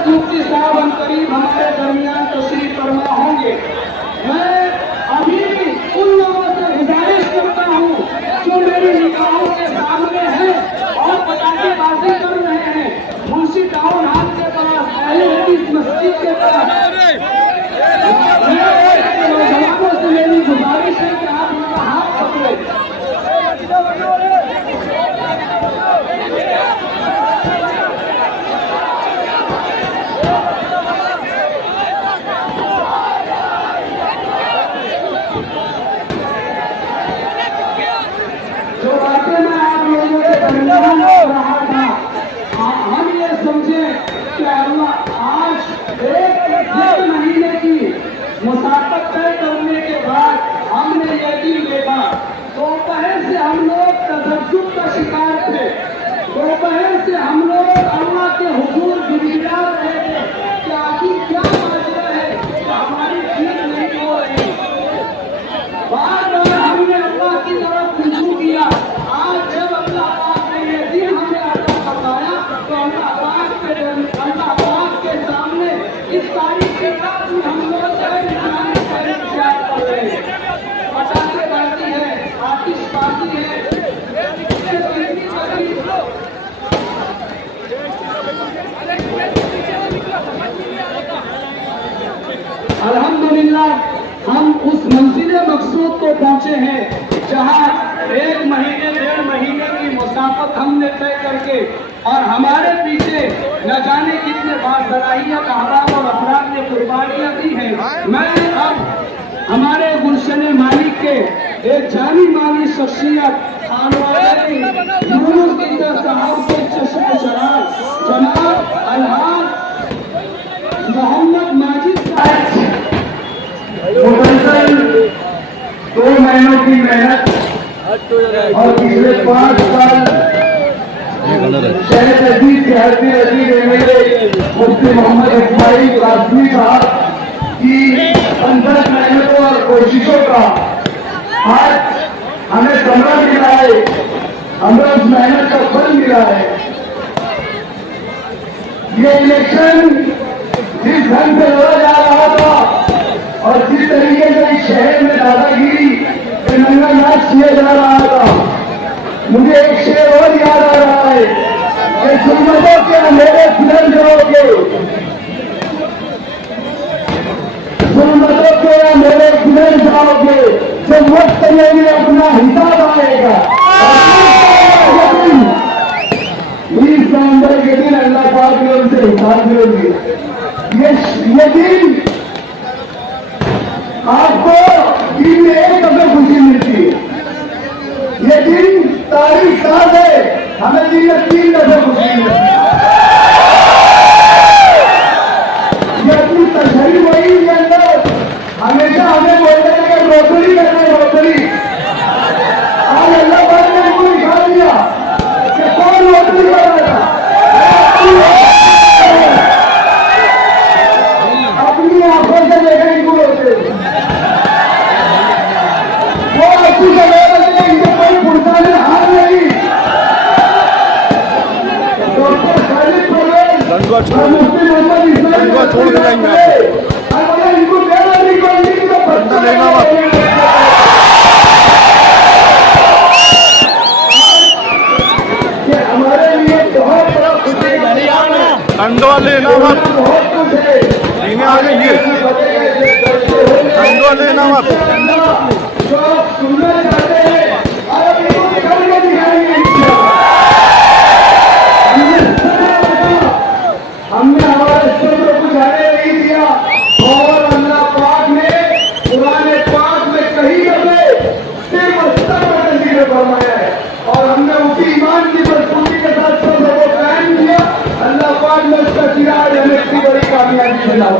मोहम्मद मुफ्ती साहब हम करीब हमारे दरमियान तशरीफ फरमा होंगे। मैं अभी उन लोगों से गुजारिश करता हूँ जो मेरी निगाहों के सामने हैं और पटाखेबाजी कर रहे हैं। मुंशी टाउन हाल के पास पहले हदीस मस्जिद के पास नौजवानों से मेरी गुजारिश है कि आप उनका हाथ पकड़े। जो बातें मैं आप लोगों से दरमियान कर रहा था, हम ये समझे कि अल्लाह आज एक महीने की मुसाफत तय करने के बाद हमने यकीन देखा। दोपहर से हम लोग तजस्सुब का शिकार थे, दोपहर से हम लोग अल्लाह के हुजूर गिड़गिड़ा रहे थे कि आखिर क्या माजरा है कि हमारी ठीक नहीं हो रही। बार बार हमने अल्लाह की तरफ रुजू किया। आज जब अल्लाह पाक ने ये दिन हमें अता फरमाया तो अल्लाह पाक के सामने इस तारीख के रात में हम लोग कर रहे हैं। पटाखेबाजी है, आतिशबाजी है, अल्हम्दुलिल्लाह हम उस मंजिल मकसूद को पहुंचे हैं जहां एक महीने डेढ़ महीने की मुसाफत हमने तय करके और हमारे पीछे न जाने कितने बासलाहियत अहबाब और अफराद ने कुर्बानियां दी हैं। मैं अब हमारे गुलशन मालिक के एक जानी मानी शख्सियत साहब के चश्मे शराब जनाब अलहाज मोहम्मद माजिद साहब मुसलसल 2 महीनों की मेहनत और पिछले 5 साल शहर अजीज के हरदी अजीज एमएलए मुफ्ती मोहम्मद इस्माइल कासमी साहब की अंदर मेहनतों और कोशिशों का आज हमें समझ मिला है, हमें उस मेहनत का फल मिला है। ये इलेक्शन जिस ढंग से लड़ा जा रहा था और जिस तरीके से इस शहर में दादागिरी के नंगा नाच किया जा रहा था, मुझे एक शेर और याद आ रहा है कि जुल्मतों के अंधेरे सुधर जाओगे, जुल्मतों के अंधेरे सुधर जाओगे, जब वक्त में अपना हिसाब आएगा। इस नवंबर के दिन अल्लाह पाक ने उनसे हिसाब करेंगे। ये दिन आपको दिन में एक दफे खुशी मिलती है, ये दिन तारीख साथ है, हमें दिन में 3 दफे खुशी मिलती है। ये अपनी तशरीफ वही के अंदर हमेशा हमें बोलते हैं कि रोटरी करना है, रोटरी। आज अल्लाह पाक ने इनको दिखा दिया कि कौन रोटरी कर रहा था। अपनी आंखों से देखा इनको रोते वो अच्छी जगह इनको कोई पुरसाने हार नहीं। डॉक्टर खालिद परवेज और मुफ्ती मोहम्मद इस्माइल छोड़ के जाएंगे। इनको देना नहीं कोई तो पत्ता लेना मत। हमारे लिए बहुत बड़ा खुशी अंडवा लेना मत, बहुत कुछ है। इन्हें आगे ये अंडवा लेना मत। जो सुनना चाहते हैं और इनको निकाल के दिखाएंगे। हमने हमारे स्तर को कुछ आने नहीं दिया और अल्लाह पाक ने कुरान पाक में कहीं हमें सिर्फ अस्तर पर तस्वीर फरमाया है और हमने उसी ईमान की मजबूती के साथ सब लोगों को कायम किया। अल्लाह पाक ने उसका चिराग हमें इतनी बड़ी कामयाबी दिला।